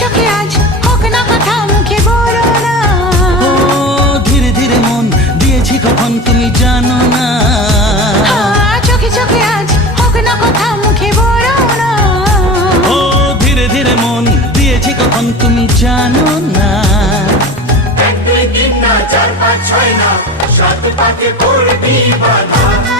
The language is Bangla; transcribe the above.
চোখে আজ হোক না কথা মুখে বলো না। ও ধীরে ধীরে মন দিয়েছি কখন তুমি জানো না। চোখে চোখে আজ হোক না কথা মুখে বলো না। ও ধীরে ধীরে মন দিয়েছি কখন তুমি জানো না। 1 2 3 না 4 5 6 না 7 পাকে পড়বি বাধা।